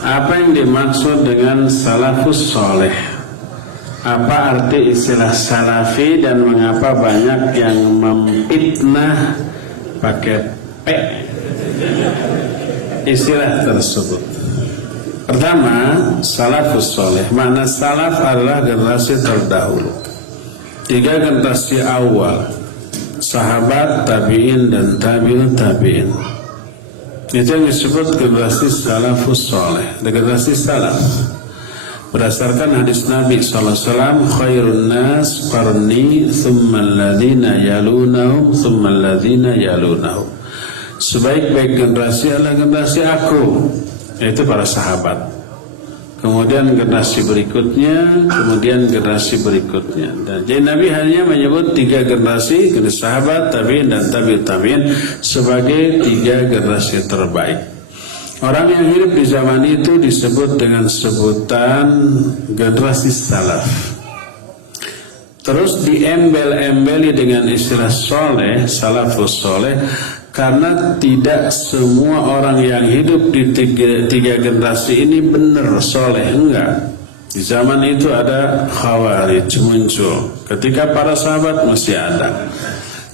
Apa yang dimaksud dengan salafus soleh? Apa arti istilah salafi dan mengapa banyak yang memfitnah pakai P istilah tersebut? Pertama, salafus soleh. Makna salaf adalah generasi terdahulu, 3 generasi awal, sahabat, tabi'in, dan tabi'ut tabi'in. Itu yang disebut generasi salafus soleh, generasi salaf. Berdasarkan hadis Nabi SAW, khairun nas qarni thumma alladhina yalunahum thumma alladhina yalunahum. Sebaik-baik generasi adalah generasi aku, yaitu para sahabat. Kemudian generasi berikutnya, kemudian generasi berikutnya. Dan jadi Nabi hanya menyebut 3 generasi, sahabat, tabi'in, dan tabi'ut tabi'in sebagai 3 generasi terbaik. Orang yang hidup di zaman itu disebut dengan sebutan generasi salaf. Terus diembel-embeli dengan istilah soleh, salafus soleh, karena tidak semua orang yang hidup di tiga generasi ini benar soleh, enggak. Di zaman itu ada Khawarij muncul, ketika para sahabat masih ada.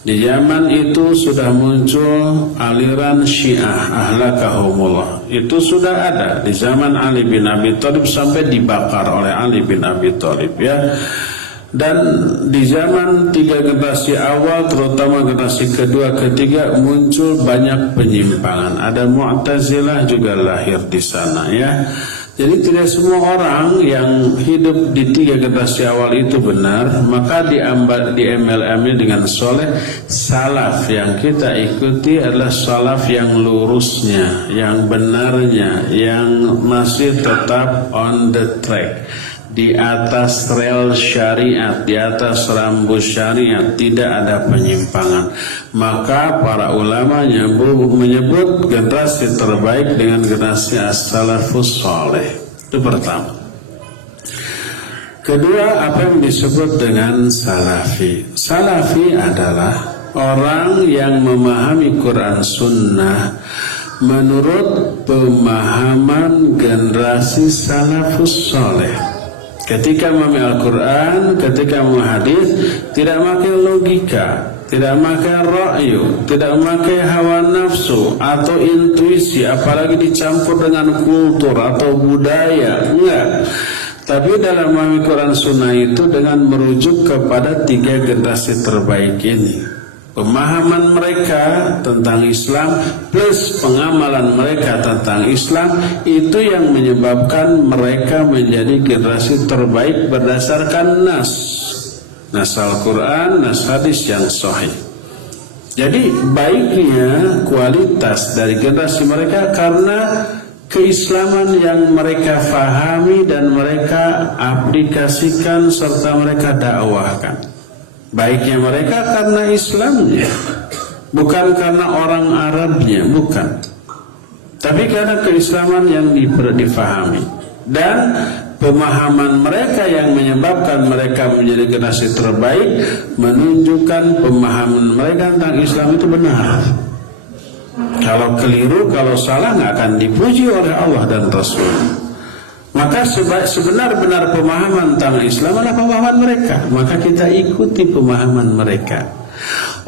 Di zaman itu sudah muncul aliran Syiah ahlakahumullah. Itu sudah ada di zaman Ali bin Abi Thalib sampai dibakar oleh Ali bin Abi Thalib, ya. Dan di zaman 3 generasi awal, terutama generasi kedua, ketiga, muncul banyak penyimpangan. Ada Mu'tazilah juga lahir di sana, ya. Jadi tidak semua orang yang hidup di 3 generasi awal itu benar, maka diambil dengan soleh. Salaf yang kita ikuti adalah salaf yang lurusnya, yang benarnya, yang masih tetap on the track, di atas rel syariat, di atas rambu syariat, tidak ada penyimpangan. Maka para ulama menyebut generasi terbaik dengan generasi as-salafus saleh. Itu pertama. Kedua, apa yang disebut dengan salafi? Salafi adalah orang yang memahami Quran Sunnah menurut pemahaman generasi salafus saleh. Ketika memahami Al-Quran, ketika memahami hadis, tidak memakai logika, tidak memakai ra'yu, tidak memakai hawa nafsu atau intuisi, apalagi dicampur dengan kultur atau budaya, enggak. Tapi dalam memahami Quran Sunnah itu dengan merujuk kepada 3 generasi terbaik ini. Pemahaman mereka tentang Islam plus pengamalan mereka tentang Islam, itu yang menyebabkan mereka menjadi generasi terbaik berdasarkan nas Al-Quran, nas hadis yang sahih. Jadi baiknya kualitas dari generasi mereka karena keislaman yang mereka fahami dan mereka aplikasikan serta mereka dakwahkan. Baiknya mereka karena Islamnya, bukan karena orang Arabnya, bukan. Tapi karena keislaman yang difahami. Dan pemahaman mereka yang menyebabkan mereka menjadi generasi terbaik menunjukkan pemahaman mereka tentang Islam itu benar. Kalau keliru, kalau salah, nggak akan dipuji oleh Allah dan Rasul. Maka sebenar-benar pemahaman tentang Islam adalah pemahaman mereka. Maka kita ikuti pemahaman mereka.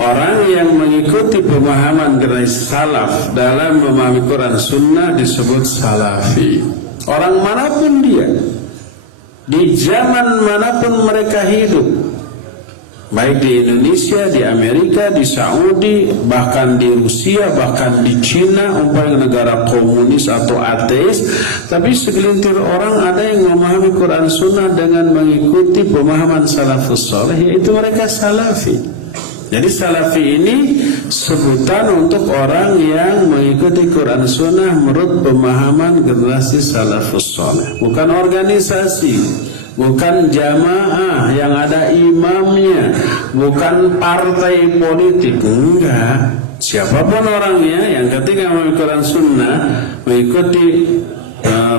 Orang yang mengikuti pemahaman generasi salaf dalam memahami Quran Sunnah disebut salafi. Orang manapun dia, di zaman manapun mereka hidup, baik di Indonesia, di Amerika, di Saudi, bahkan di Rusia, bahkan di Cina, umpamanya negara komunis atau ateis, tapi segelintir orang ada yang memahami Quran Sunnah dengan mengikuti pemahaman salafus saleh, yaitu mereka salafi. Jadi salafi ini sebutan untuk orang yang mengikuti Quran Sunnah menurut pemahaman generasi salafus saleh, bukan organisasi, bukan jamaah yang ada imamnya, bukan partai politik, enggak. Siapapun orangnya yang ketika mengikuti Quran Sunnah, mengikuti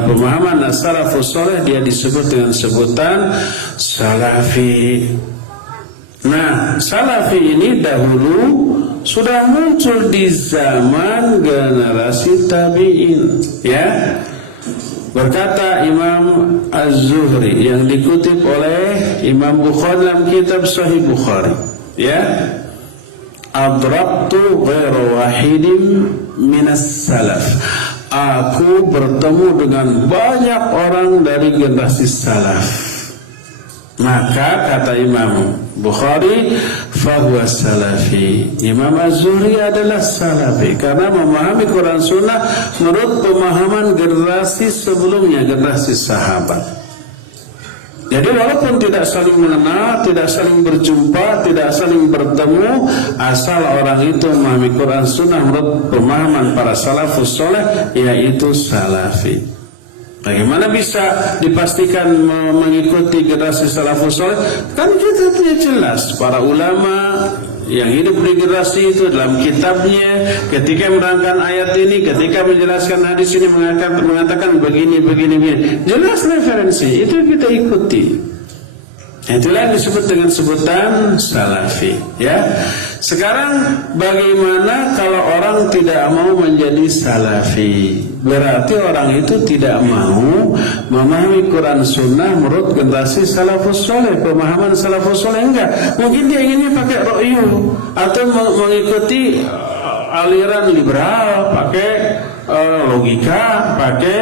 pemahaman as-salafus saleh, dia disebut dengan sebutan salafi. Nah, salafi ini dahulu sudah muncul di zaman generasi tabi'in, ya. Berkata Imam Az-Zuhri yang dikutip oleh Imam Bukhari dalam kitab Sahih Bukhari, ya, adraktu ghairu wahidin minas salaf. Aku bertemu dengan banyak orang dari generasi salaf. Maka kata Imam Bukhari, fahuwa salafi. Imam Az-Zuhri adalah salafi karena memahami Quran Sunnah menurut pemahaman generasi sebelumnya, generasi sahabat. Jadi walaupun tidak saling mengenal, tidak saling berjumpa, tidak saling bertemu, asal orang itu memahami Quran Sunnah menurut pemahaman para salafus soleh, yaitu salafi. Bagaimana bisa dipastikan mengikuti generasi salafus soleh? Kan kita tidak jelas. Para ulama yang hidup di generasi itu dalam kitabnya ketika menerangkan ayat ini, ketika menjelaskan hadis ini mengatakan begini. Jelas referensi, itu kita ikuti. Itulah yang disebut dengan sebutan salafi, ya. Sekarang bagaimana kalau orang tidak mau menjadi salafi? Berarti orang itu tidak mau memahami Quran Sunnah menurut generasi salafus soleh, pemahaman salafus soleh. Enggak, mungkin dia inginnya pakai ra'yu atau mengikuti aliran liberal, pakai logika, pakai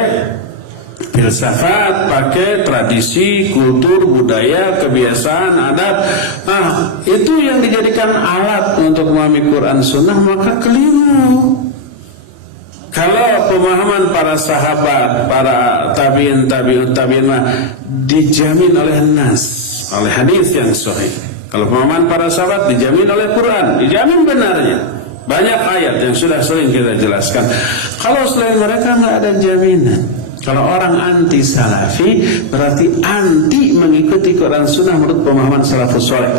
filsafat, pakai tradisi, kultur, budaya, kebiasaan, adat. Nah, itu yang dijadikan alat untuk memahami Quran Sunnah, maka keliru. Kalau pemahaman para sahabat, para tabi'in dijamin oleh nas, oleh hadis yang sahih. Kalau pemahaman para sahabat dijamin oleh Quran, dijamin benarnya. Banyak ayat yang sudah sering kita jelaskan. Kalau selain mereka nggak ada jaminan. Kalau orang anti salafi berarti anti mengikuti Quran Sunnah menurut pemahaman salafus soleh.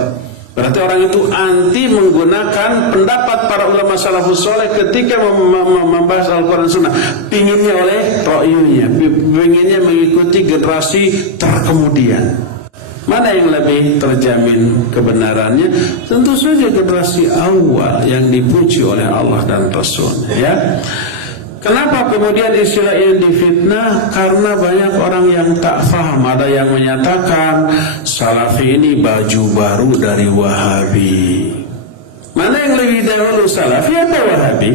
Berarti orang itu anti menggunakan pendapat para ulama salafus soleh ketika membahas Al-Quran Sunnah. Pinginnya oleh ro'yunya, pinginnya mengikuti generasi terkemudian. Mana yang lebih terjamin kebenarannya? Tentu saja generasi awal yang dipuji oleh Allah dan Rasul, ya. Kenapa kemudian istilah ini difitnah? Karena banyak orang yang tak faham. Ada yang menyatakan salafi ini baju baru dari Wahabi. Mana yang lebih dahulu, salafi atau Wahabi?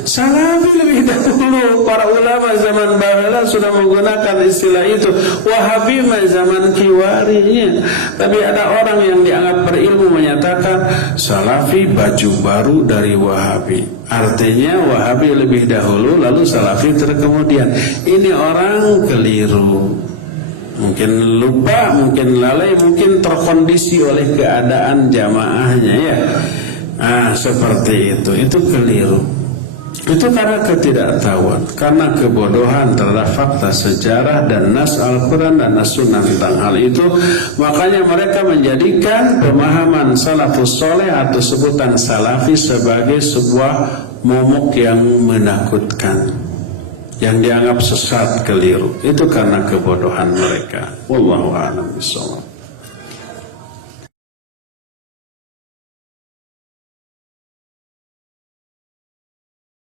Salafi lebih dahulu. Para ulama zaman bahula sudah menggunakan istilah itu. Wahabi zaman kiwarinya. Tapi ada orang yang dianggap berilmu menyatakan salafi baju baru dari Wahabi. Artinya Wahabi lebih dahulu, lalu salafi terkemudian. Ini orang keliru. Mungkin lupa, mungkin lalai, mungkin terkondisi oleh keadaan jamaahnya, ya. Seperti itu. Itu keliru. Itu karena ketidaktahuan, karena kebodohan terhadap fakta sejarah dan nas Al-Quran dan nas Sunnah tentang hal itu. Makanya mereka menjadikan pemahaman salafus soleh atau sebutan salafi sebagai sebuah momok yang menakutkan, yang dianggap sesat, keliru. Itu karena kebodohan mereka. Wallahu a'lam bishawab.